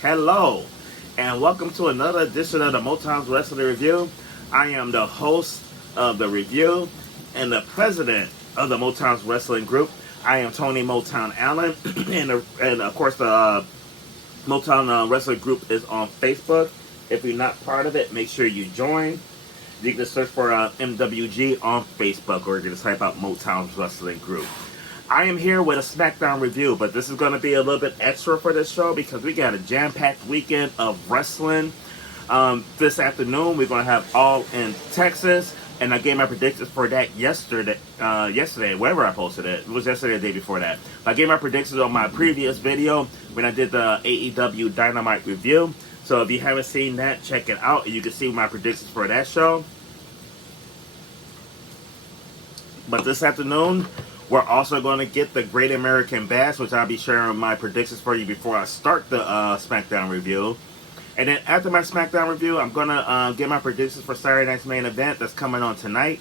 Hello, and welcome to another edition of the Motown's Wrestling Review. I am the host of the review and the president of the Motown's Wrestling Group. I am Tony Motown Allen, and of course the Motown Wrestling Group is on Facebook. If you're not part of it, make sure you join. You can search for MWG on Facebook, or you can just type out Motown's Wrestling Group. I am here with a SmackDown review, but this is going to be a little bit extra for this show because we got a jam-packed weekend of wrestling. This afternoon, we're going to have All in Texas, and I gave my predictions for that yesterday, wherever I posted it. It was yesterday or the day before that. I gave my predictions on my previous video when I did the AEW Dynamite review. So if you haven't seen that, check it out, and you can see my predictions for that show. But this afternoon, we're also going to get the Great American Bash, which I'll be sharing my predictions for you before I start the SmackDown review. And then after my SmackDown review, I'm going to get my predictions for Saturday night's main event that's coming on tonight.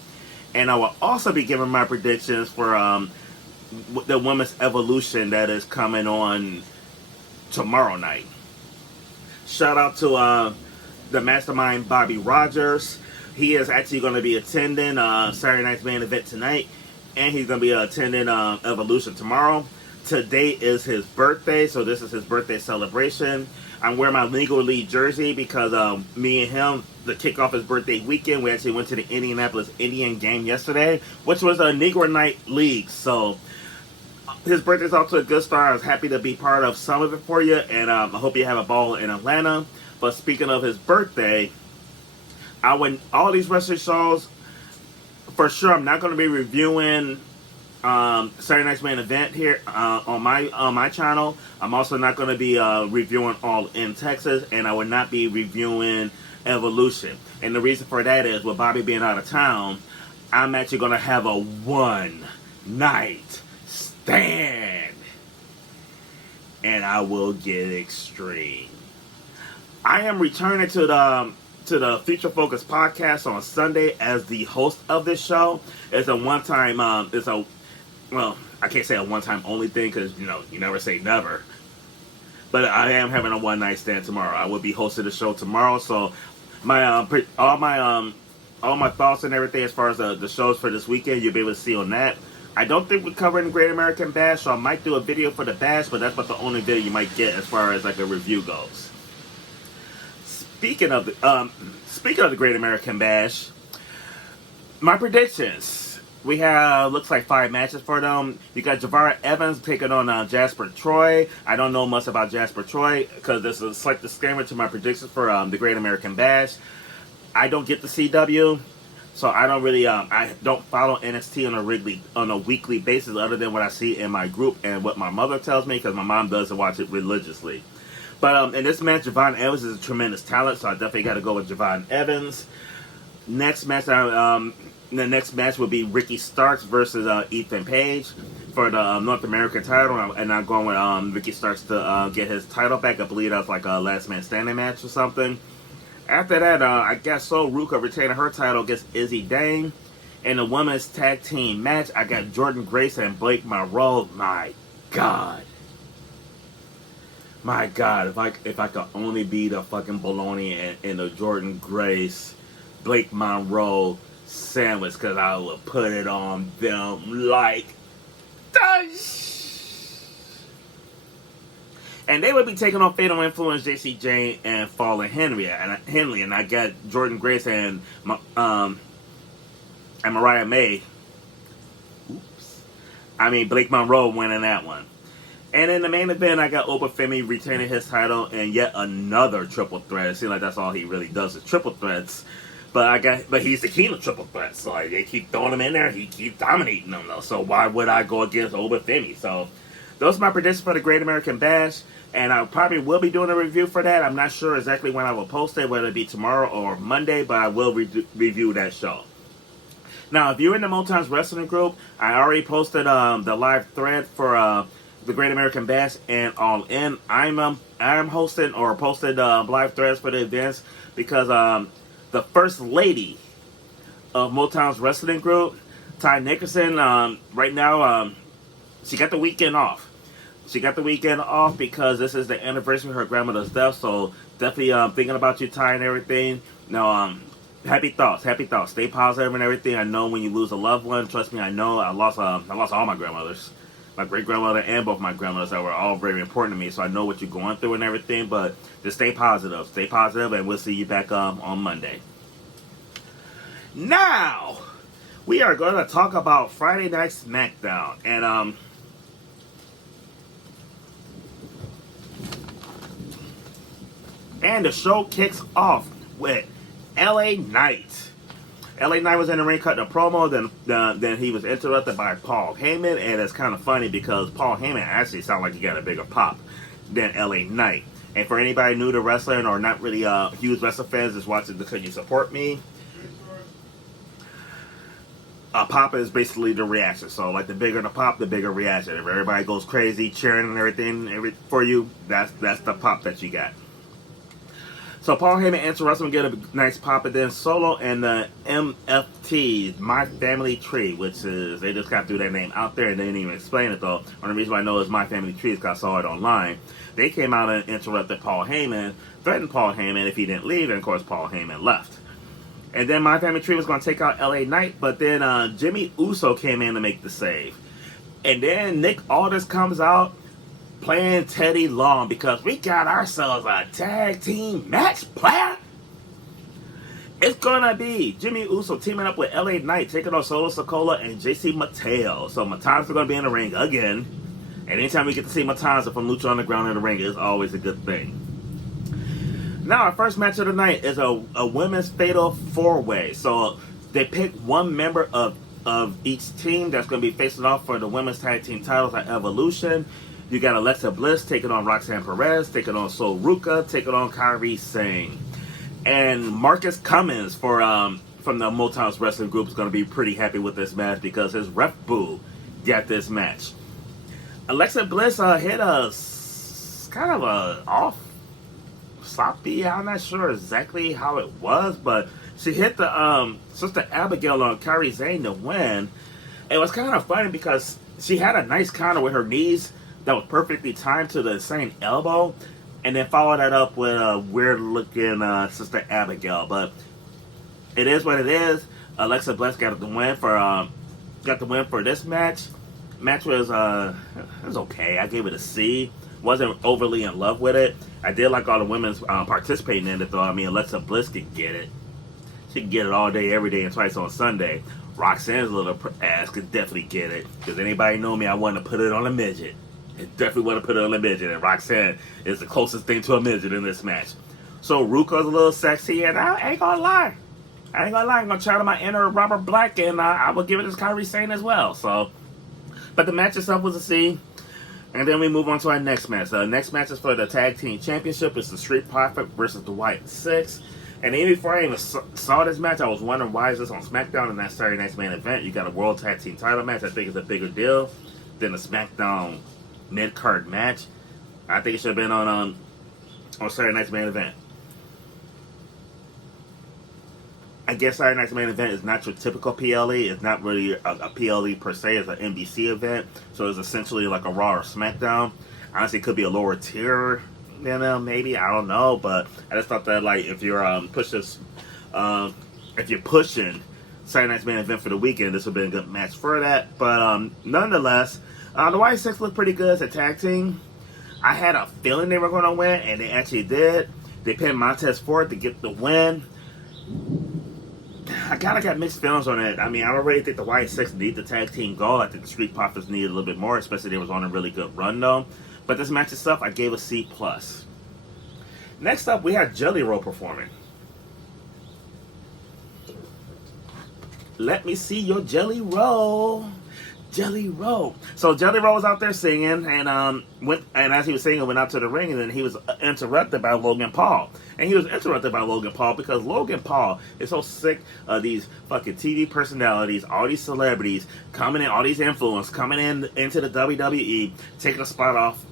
And I will also be giving my predictions for the Women's Evolution that is coming on tomorrow night. Shout out to the Mastermind Bobby Rogers. He is actually going to be attending Saturday night's main event tonight. And he's going to be attending Evolution tomorrow. Today is his birthday, so this is his birthday celebration. I'm wearing my Legal League jersey because me and him, to kick off his birthday weekend, we actually went to the Indianapolis Indian game yesterday, which was a Negro Night League. So his birthday's off to a good start. I was happy to be part of some of it for you, and I hope you have a ball in Atlanta. But speaking of his birthday, I went all these wrestling shows. For sure, I'm not going to be reviewing Saturday night's main event here on my channel. I'm also not going to be reviewing All in Texas, and I will not be reviewing Evolution. And the reason for that is, with Bobby being out of town, I'm actually going to have a one-night stand, and I will get extreme. I am returning to the Future Focus podcast on Sunday as the host of this show. It's a one-time, well, I can't say a one-time only thing because, you never say never. But I am having a one-night stand tomorrow. I will be hosting the show tomorrow, so my all my thoughts and everything as far as the shows for this weekend, you'll be able to see on that. I don't think we're covering the Great American Bash, so I might do a video for the Bash, but that's about the only video you might get as far as like a review goes. Speaking of the Great American Bash, my predictions. We have, looks like 5 matches for them. You got Javara Evans taking on Jasper Troy. I don't know much about Jasper Troy because this is a slight disclaimer to my predictions for the Great American Bash. I don't get the CW, so I don't really I don't follow NXT on a weekly basis other than what I see in my group and what my mother tells me because my mom doesn't watch it religiously. But in this match, Javon Evans is a tremendous talent, so I definitely got to go with Javon Evans. The next match will be Ricky Starks versus Ethan Page for the North American title, and I'm going with Ricky Starks to get his title back. I believe that was like a last man standing match or something. After that, I guess So Ruka retaining her title against Izzy Dane. In the women's tag team match, I got Jordan Grace and Blake Monroe. My God, if I could only be the fucking bologna in the Jordan Grace, Blake Monroe sandwich, because I would put it on them like and they would be taking on Fatal Influence, JC Jane, and Fallen Henley, and I got Jordan Grace and Mariah May. Blake Monroe winning that one. And in the main event, I got Obafemi retaining his title and yet another triple threat. It seems like that's all he really does is triple threats. But he's the king of triple threats, so they keep throwing him in there. He keeps dominating them, though. So why would I go against Obafemi? So those are my predictions for the Great American Bash, and I probably will be doing a review for that. I'm not sure exactly when I will post it, whether it be tomorrow or Monday, but I will review that show. Now, if you're in the Motown's Wrestling Group, I already posted the live thread for the Great American Bash and All In. I'm hosting or posted live threads for the events because the first lady of Motown's Wrestling Group, Ty Nickerson, right now, she got the weekend off. She got the weekend off because this is the anniversary of her grandmother's death. So definitely thinking about you, Ty, and everything. Now, happy thoughts, happy thoughts. Stay positive and everything. I know when you lose a loved one, trust me, I know. I lost all my grandmothers, my great grandmother and both my grandmothers that were all very important to me. So I know what you're going through and everything. But just stay positive, and we'll see you back on Monday. Now, we are going to talk about Friday Night SmackDown, and the show kicks off with LA Knight. LA Knight was in the ring cutting a promo, then he was interrupted by Paul Heyman, and it's kind of funny because Paul Heyman actually sounded like he got a bigger pop than LA Knight. And for anybody new to wrestling or not really huge wrestling fans that's watching the Can You Support Me? A pop is basically the reaction. So like the bigger the pop, the bigger reaction. If everybody goes crazy cheering and everything for you, that's the pop that you got. So Paul Heyman interrupts him, get a nice pop, and then Solo and the MFT, My Family Tree, which is, they just got threw their name out there and they didn't even explain it though. One of the reasons why I know it's My Family Tree is because I saw it online. They came out and interrupted Paul Heyman, threatened Paul Heyman if he didn't leave, and of course Paul Heyman left. And then My Family Tree was going to take out LA Knight, but then Jimmy Uso came in to make the save. And then Nick Aldis comes out playing Teddy Long because we got ourselves a tag team match, player. It's gonna be Jimmy Uso teaming up with LA Knight, taking on Solo Sikoa and JC Mateo. So Matanza gonna be in the ring again. And anytime we get to see Matanza from Lucha Underground in the ring, is always a good thing. Now our first match of the night is a women's fatal 4-way. So they pick one member of each team that's gonna be facing off for the women's tag team titles at Evolution. You got Alexa Bliss taking on Roxanne Perez, taking on Sol Ruka, taking on Kairi Sane. And Marcus Cummins from the Motown Wrestling Group is going to be pretty happy with this match because his ref boo got this match. Alexa Bliss hit a kind of a off sloppy. I'm not sure exactly how it was, but she hit the Sister Abigail on Kairi Sane to win. It was kind of funny because she had a nice counter with her knees that was perfectly timed to the same elbow, and then follow that up with a weird looking Sister Abigail. But it is what it is. Alexa Bliss got the win for this match. Match was it was okay. I gave it a C. Wasn't overly in love with it. I did like all the women's participating in it though. I mean, Alexa Bliss could get it. She can get it all day, every day, and twice on Sunday. Roxanne's little ass could definitely get it. Because anybody know me, I want to put it on a midget. I definitely want to put it on a midget, and Roxanne is the closest thing to a midget in this match. So Ruka's a little sexy, and I ain't gonna lie. I'm gonna channel my inner Robert Black, and I will give it as Kairi Sane as well. So, but the match itself was a C. And then we move on to our next match. The next match is for the Tag Team Championship. It's the Street Profit versus the White Six. And even before I even saw this match, I was wondering why is this on SmackDown in that Saturday Night's Main Event. You got a World Tag Team title match. I think it's a bigger deal than the SmackDown mid-card match. I think it should have been on Saturday Night's Main Event. I guess Saturday Night's Main Event is not your typical PLE. It's not really a PLE per se. It's an NBC event. So it's essentially like a Raw or SmackDown. Honestly, it could be a lower tier, maybe. I don't know. But I just thought that, like, if you're pushing Saturday Night's Main Event for the weekend, this would be a good match for that. But nonetheless, the White Six looked pretty good as a tag team. I had a feeling they were going to win, and they actually did. They pinned Montez Ford to get the win. I kind of got mixed feelings on it. I mean, I don't really think the White Six need the tag team goal. I think the Street Profits needed a little bit more, especially they was on a really good run, though. But this match itself, I gave a C+. Next up, we had Jelly Roll performing. Let me see your Jelly Roll. Jelly Roll. So Jelly Roll was out there singing, and as he was singing, went out to the ring, and then he was interrupted by Logan Paul. And he was interrupted by Logan Paul because Logan Paul is so sick of these fucking TV personalities, all these celebrities coming in, all these influencers coming into the WWE, taking a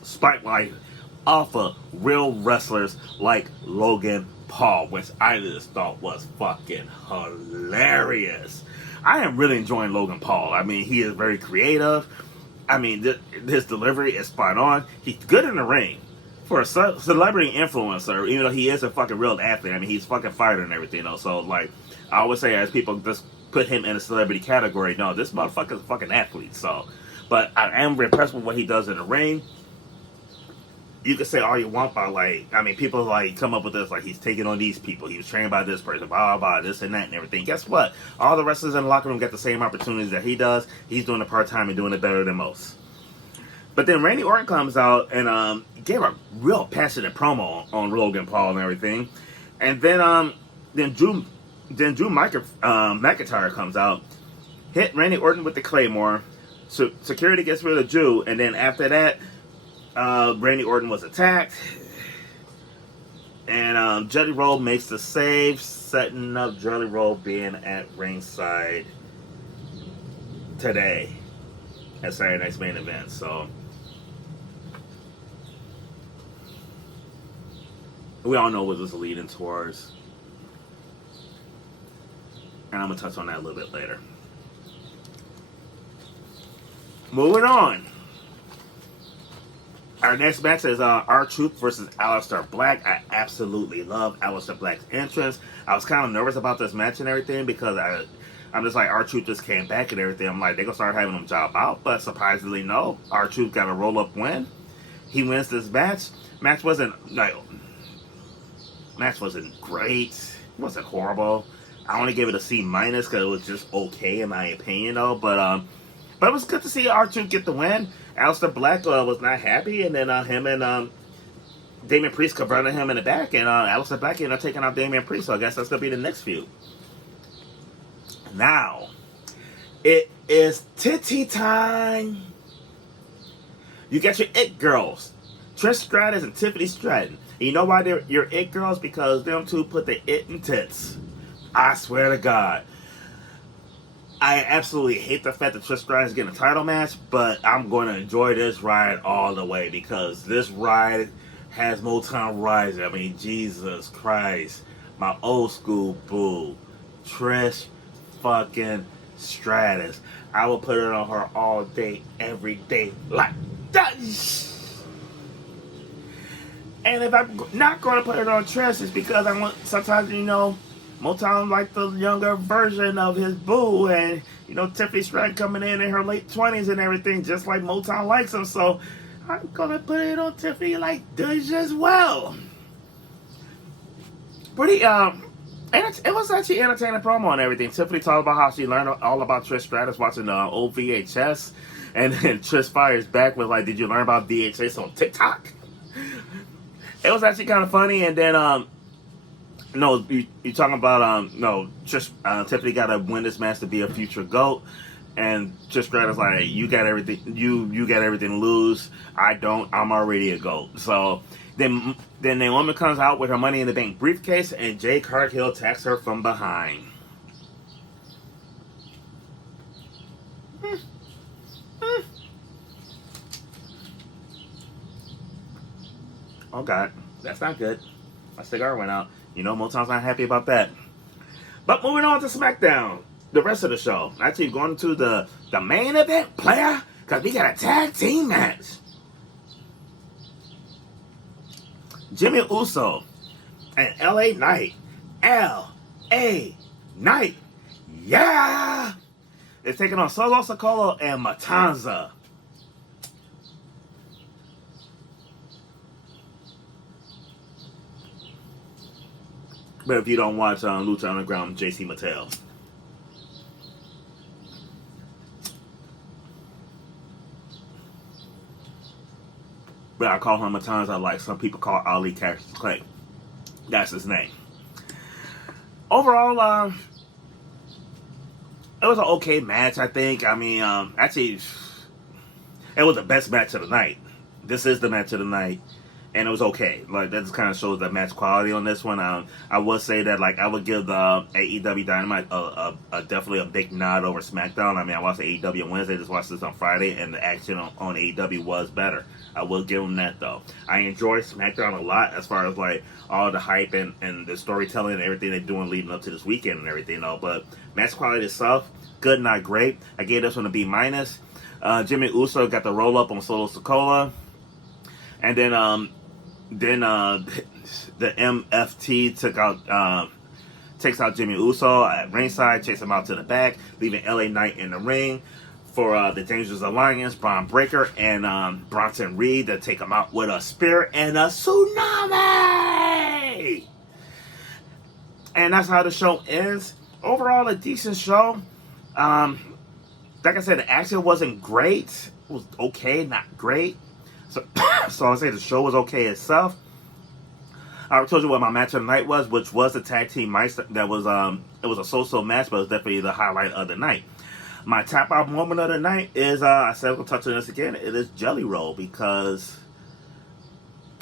spotlight off of real wrestlers like Logan Paul, which I just thought was fucking hilarious. I am really enjoying Logan Paul. I mean, he is very creative. I mean, his delivery is spot on. He's good in the ring. For a celebrity influencer, even though he is a fucking real athlete, I mean, he's fucking fighter and everything, So, like, I always say, as people just put him in a celebrity category, no, this motherfucker's a fucking athlete, so. But I am impressed with what he does in the ring. You can say all you want about, like, I mean, people, like, come up with this, like, he's taking on these people. He was trained by this person, blah, blah, blah, this and that and everything. Guess what? All the wrestlers in the locker room get the same opportunities that he does. He's doing it part-time and doing it better than most. But then Randy Orton comes out and gave a real passionate promo on Logan Paul and everything. And then Drew McIntyre comes out, hit Randy Orton with the Claymore. So security gets rid of Drew, and then after that, Randy Orton was attacked, and Jelly Roll makes the save, setting up Jelly Roll being at ringside today at Saturday Night's main event. So we all know what this is leading towards, and I'm gonna touch on that a little bit later. Moving on. Our next match is R-Truth versus Aleister Black. I absolutely love Aleister Black's entrance. I was kind of nervous about this match and everything because I'm just like, R-Truth just came back and everything. I'm like, they're going to start having him job out. But surprisingly, no. R-Truth got a roll-up win. He wins this match. Match wasn't great. It wasn't horrible. I only gave it a C- because it was just okay in my opinion, though. But it was good to see R-Truth get the win. Aleister Black was not happy, and then him and Damian Priest confronted him in the back, and Aleister Black ended up taking out Damian Priest, so I guess that's going to be the next feud. Now, it is titty time. You got your it girls, Trish Stratus and Tiffany Stratton. And you know why they're your it girls? Because them two put the it in tits. I swear to God. I absolutely hate the fact that Trish Stratus is getting a title match, but I'm going to enjoy this ride all the way because this ride has Motown rising. I mean, Jesus Christ. My old school boo. Trish fucking Stratus. I will put it on her all day, every day, like that. And if I'm not going to put it on Trish, it's because I want, sometimes, Motown like the younger version of his boo, and Tiffany Stratton coming in her late 20s and everything, just like Motown likes him. So I'm gonna put it on Tiffany like this as well. And it was actually entertaining promo and everything. Tiffany talked about how she learned all about Trish Stratus watching the old VHS, and then Trish fires back with like, "Did you learn about VHS on TikTok?" It was actually kind of funny, and then no, you're talking about Tiffany got to win this match to be a future GOAT, and Trish Stratus like, you got everything, you got everything to lose. I don't. I'm already a GOAT. So then Naomi comes out with her Money in the Bank briefcase, and Jade Cargill attacks her from behind. Oh God, that's not good. My cigar went out. Motown's not happy about that. But moving on to SmackDown, the rest of the show. Actually going to the main event, player, because we got a tag team match. Jimmy Uso and LA Knight. LA Knight. Yeah! They're taking on Solo Sikoa and Matanza. But if you don't watch Lucha Underground, JC Mattel. But I call him Matanza like some people call Ali Cassius Clay. That's his name. Overall, it was an okay match, I think. I mean, actually, it was the best match of the night. This is the match of the night. And it was okay. Like, that just kind of shows the match quality on this one. I will say that, like, I would give the AEW Dynamite definitely a big nod over SmackDown. I mean, I watched the AEW on Wednesday, just watched this on Friday, and the action on AEW was better. I will give them that, though. I enjoy SmackDown a lot as far as, like, all the hype and the storytelling and everything they're doing leading up to this weekend and everything, though. But match quality itself, good, not great. I gave this one a B-. Jimmy Uso got the roll up on Solo Sikoa, and then the MFT takes out Jimmy Uso at ringside, takes him out to the back, leaving LA Knight in the ring for the Dangerous Alliance, Braun Breaker, and Bronson Reed to take him out with a spear and a tsunami. And that's how the show ends. Overall, a decent show. Like I said, the action wasn't great. It was okay, not great. So I would say the show was okay itself. I told you what my match of the night was, which was the tag team match. That was it was a so-so match, but it was definitely the highlight of the night. My tap out moment of the night is I said we'll touch on this again. It is Jelly Roll, because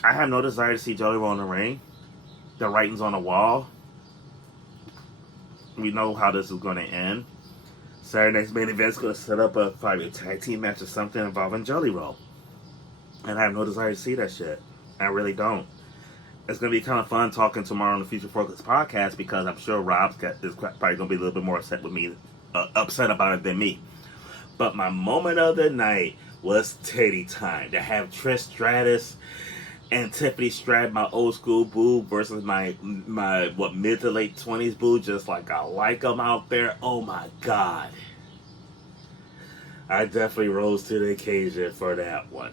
I have no desire to see Jelly Roll in the ring. The writing's on the wall. We know how this is going to end. Saturday night's main event's going to set up probably a tag team match or something involving Jelly Roll. And I have no desire to see that shit. I really don't. It's going to be kind of fun talking tomorrow on the Future Focus podcast, because I'm sure Rob's is probably going to be a little bit more upset with me, upset about it than me. But my moment of the night was titty time. To have Trish Stratus and Tiffany Stratton, my old school boo, versus my mid to late 20s boo, just like I like them out there. Oh my God. I definitely rose to the occasion for that one.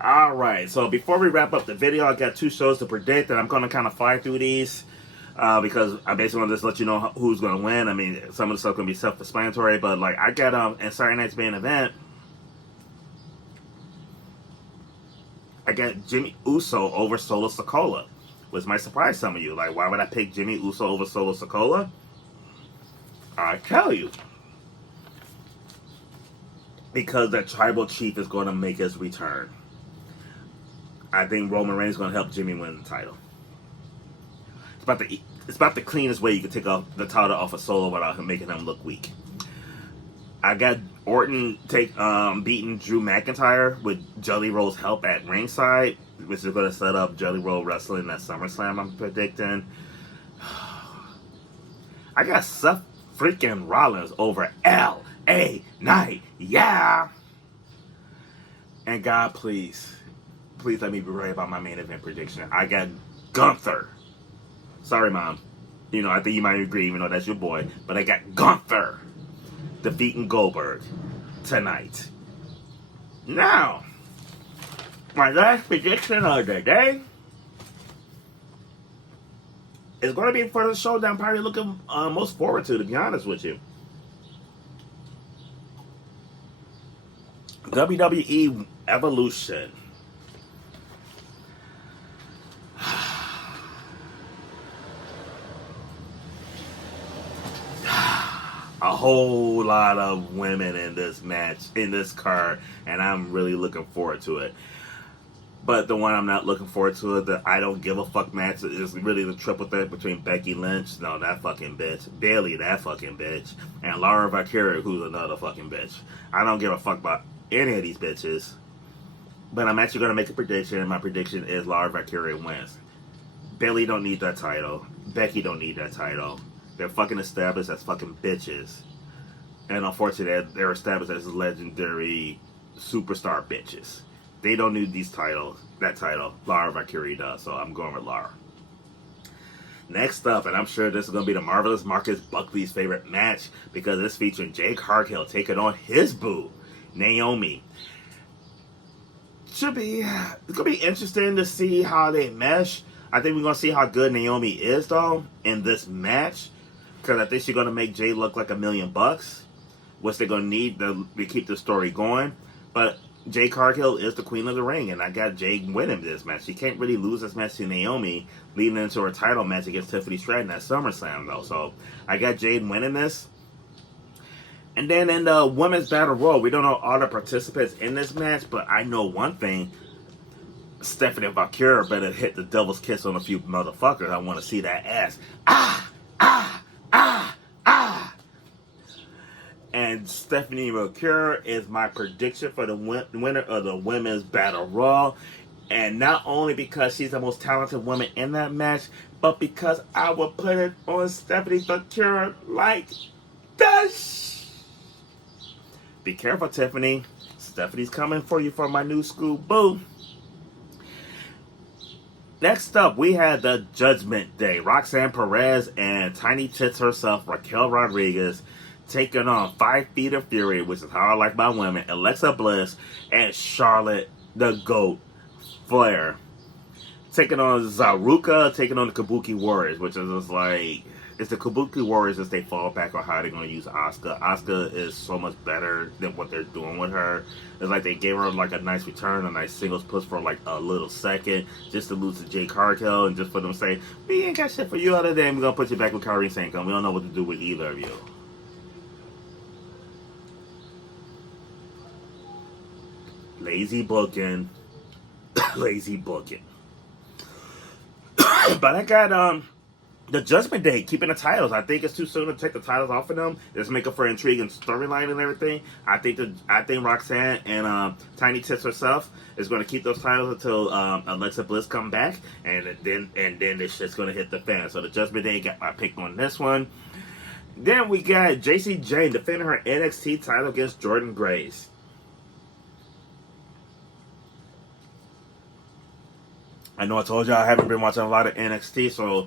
Alright, so before we wrap up the video, I got 2 shows to predict, and I'm going to kind of fly through these because I basically want to just let you know who's going to win. I mean, some of the stuff going to be self-explanatory, but like I got in Saturday night's main event, I got Jimmy Uso over Solo Sikoa, which might surprise some of you. Like, why would I pick Jimmy Uso over Solo Sikoa? I'll tell you. Because the tribal chief is going to make his return. I think Roman Reigns is going to help Jimmy win the title. It's about the cleanest way you can take off the title off of Solo without making him look weak. I got Orton beating Drew McIntyre with Jelly Roll's help at ringside, which is going to set up Jelly Roll wrestling at SummerSlam, I'm predicting. I got Seth freaking Rollins over L.A. Knight, yeah! And God, please let me be right about my main event prediction. I got Gunther. Sorry, Mom. You know, I think you might agree, even though that's your boy. But I got Gunther defeating Goldberg tonight. Now, my last prediction of the day is going to be for the show that I'm probably looking most forward to be honest with you. WWE Evolution. A whole lot of women in this match, in this card, and I'm really looking forward to it. But the one I'm not looking forward to, the I don't give a fuck match, is really the triple threat between Becky Lynch, no, that fucking bitch, Bayley, that fucking bitch, and Laura Valkyria, who's another fucking bitch. I don't give a fuck about any of these bitches. But I'm actually going to make a prediction, and my prediction is Laura Valkyria wins. Bayley don't need that title. Becky don't need that title. They're fucking established as fucking bitches. And unfortunately, they're established as legendary superstar bitches. They don't need that title. Laura Valkyria does, so I'm going with Laura. Next up, and I'm sure this is going to be the Marvelous Marcus Buckley's favorite match, because it's featuring Jade Cargill taking on his boo, Naomi. It's going to be interesting to see how they mesh. I think we're going to see how good Naomi is, though, in this match. Because I think she's going to make Jade look like $1 million, which they're going to need to keep the story going. But Jade Cargill is the queen of the ring, and I got Jade winning this match. She can't really lose this match to Naomi, leading into her title match against Tiffany Stratton at SummerSlam, though. So I got Jade winning this. And then in the Women's Battle Royal, we don't know all the participants in this match, but I know one thing. Stephanie Valkyria better hit the devil's kiss on a few motherfuckers. I want to see that ass. Ah! Ah! Ah! Ah! And Stephanie Valkyria is my prediction for the winner of the Women's Battle Royal. And not only because she's the most talented woman in that match, but because I will put it on Stephanie Valkyria like this. Be careful, Tiffany. Stephanie's coming for you for my new school, boo. Next up, we had the Judgment Day. Roxanne Perez and Tiny Tits herself, Raquel Rodriguez, taking on 5 Feet of Fury, which is how I like my women, Alexa Bliss, and Charlotte the Goat Flair. Taking on Zaruka, taking on the Kabuki Warriors, which is just like, it's the Kabuki Warriors as they fall back on how they're going to use Asuka. Asuka is so much better than what they're doing with her. It's like they gave her like a nice return, a nice singles push for like a little second, just to lose to Jade Cargill, and just for them to say, we ain't got shit for you other than we're going to put you back with Kairi Sane. We don't know what to do with either of you. Lazy booking. Lazy booking. But I got the Judgment Day keeping the titles. I think it's too soon to take the titles off of them. Just make it for intriguing storyline and everything. I think Roxanne and Tiny Tits herself is going to keep those titles until Alexa Bliss come back, and then this shit's going to hit the fan. So the Judgment Day got my pick on this one. Then we got JC Jane defending her NXT title against Jordynne Grace. I know I told you I haven't been watching a lot of NXT, so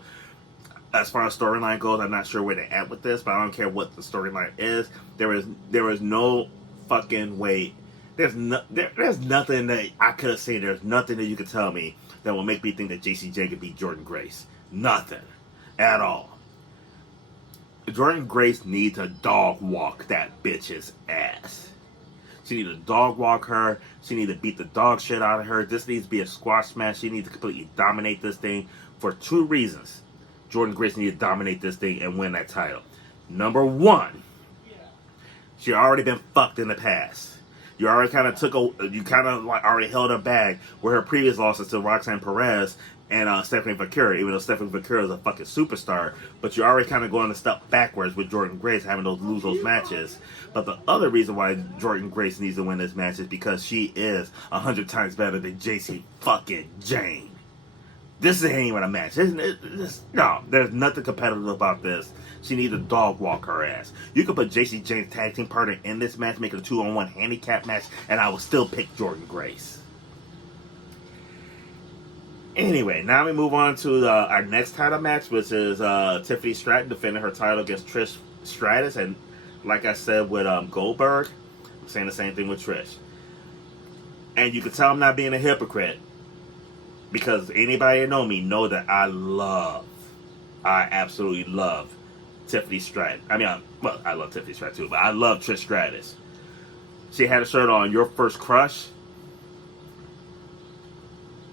as far as storyline goes, I'm not sure where they're at with this, but I don't care what the storyline is. There is no fucking way. There's nothing that I could have seen. There's nothing that you could tell me that will make me think that JCJ could beat Jordynne Grace. Nothing. At all. Jordynne Grace needs to dog walk that bitch's ass. She needs to dog walk her. She needs to beat the dog shit out of her. This needs to be a squash match. She needs to completely dominate this thing for 2 reasons. Jordynne Grace needs to dominate this thing and win that title. Number 1, she already been fucked in the past. You already kind of already held her back with her previous losses to Roxanne Perez and Stephanie Vaquero, even though Stephanie Vaquero is a fucking superstar. But you're already kind of going a step backwards with Jordynne Grace having lose those matches. But the other reason why Jordynne Grace needs to win this match is because she is 100 times better than JC fucking Jane. This ain't even a match. No, there's nothing competitive about this. She needs to dog walk her ass. You could put JC Jane's tag team partner in this match, make it a 2-on-1 handicap match, and I will still pick Jordynne Grace. Anyway, now we move on to our next title match, which is Tiffany Stratton defending her title against Trish Stratus. And like I said with Goldberg, I'm saying the same thing with Trish. And you can tell I'm not being a hypocrite, because anybody that know me know that I absolutely love Tiffany Stratton. I mean, I love Tiffany Stratton too, but I love Trish Stratus. She had a shirt on, Your First Crush.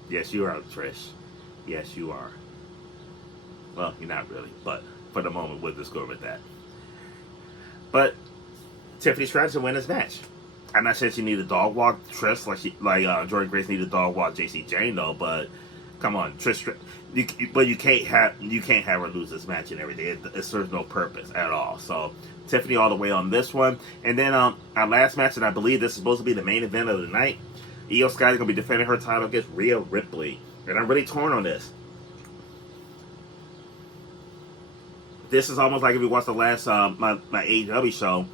Yes, you are, Trish. Yes, you are. Well, you're not really, but for the moment, we'll just go with that. But Tiffany Stratton should win this match. I'm not saying she need a dog walk Trish like Jordynne Grace need a dog walk JC Jane though, but come on, Trish. But you can't have her lose this match and everything. It serves no purpose at all. So Tiffany all the way on this one. And then our last match, and I believe this is supposed to be the main event of the night. Io Sky is going to be defending her title against Rhea Ripley. And I'm really torn on this. This is almost like if you watched the last my AEW show,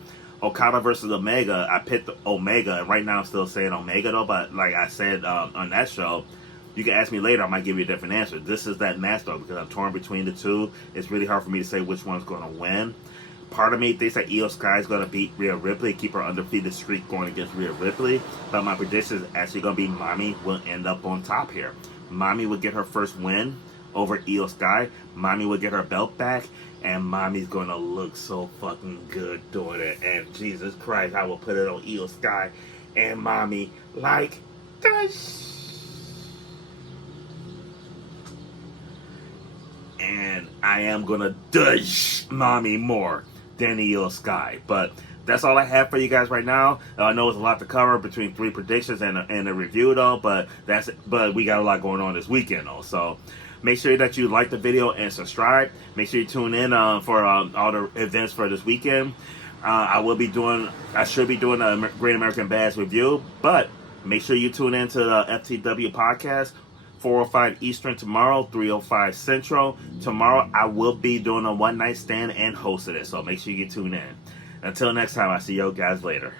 Okada versus Omega. I picked Omega, and right now I'm still saying Omega though. But like I said on that show, you can ask me later. I might give you a different answer. This is that match though, because I'm torn between the two. It's really hard for me to say which one's going to win. Part of me thinks that Io Sky is going to beat Rhea Ripley, keep her undefeated streak going against Rhea Ripley. But my prediction is actually going to be Mommy will end up on top here. Mommy will get her first win over Io Sky. Mommy will get her belt back. And Mommy's going to look so fucking good doing it. And Jesus Christ, I will put it on Io Sky and Mommy like this. And I am going to dush Mommy more than Io Sky. But that's all I have for you guys right now. I know it's a lot to cover between 3 predictions and a review though. But we got a lot going on this weekend though. So make sure that you like the video and subscribe. Make sure you tune in for all the events for this weekend. I should be doing a Great American Bash review, but make sure you tune in to the FTW podcast, 4:05 Eastern tomorrow, 3:05 Central. Tomorrow I will be doing a one night stand and hosting it, so make sure you tune in. Until next time, I'll see you guys later.